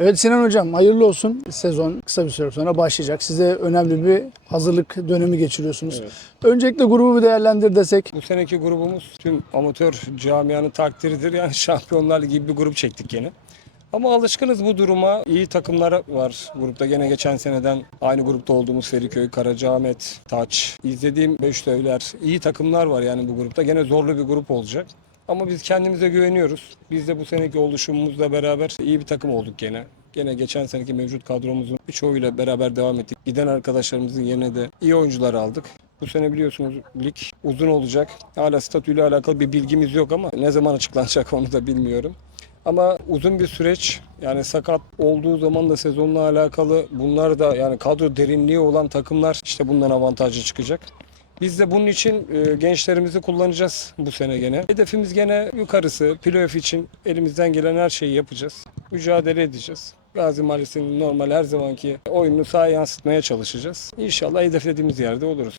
Evet Sinan Hocam hayırlı olsun. Sezon kısa bir süre sonra başlayacak. Size önemli bir hazırlık dönemi geçiriyorsunuz. Evet. Öncelikle grubu bir değerlendir desek. Bu seneki grubumuz tüm amatör camianın takdiridir. Yani Şampiyonlar Ligi gibi bir grup çektik yine. Ama alışkınız bu duruma. İyi takımlar var grupta. Gene geçen seneden aynı grupta olduğumuz Feriköy, Karacaahmet, Taç. İzlediğim Beştövler. iyi takımlar var yani bu grupta. Gene zorlu bir grup olacak. Ama biz kendimize güveniyoruz. Biz de bu seneki oluşumumuzla beraber iyi bir takım olduk gene. Gene geçen seneki mevcut kadromuzun birçoğuyla beraber devam ettik. Giden arkadaşlarımızın yerine de iyi oyuncular aldık. Bu sene biliyorsunuz lig uzun olacak. Hala statüyle alakalı bir bilgimiz yok ama ne zaman açıklanacak onu da bilmiyorum. Ama uzun bir süreç yani sakat olduğu zaman da sezonla alakalı bunlar da yani kadro derinliği olan takımlar işte bundan avantajlı çıkacak. Biz de bunun için e, gençlerimizi kullanacağız bu sene gene. Hedefimiz gene yukarısı. Playoff için elimizden gelen her şeyi yapacağız. Mücadele edeceğiz. Gazi Mahallesi'nin normal her zamanki oyununu sahaya yansıtmaya çalışacağız. İnşallah hedeflediğimiz yerde oluruz.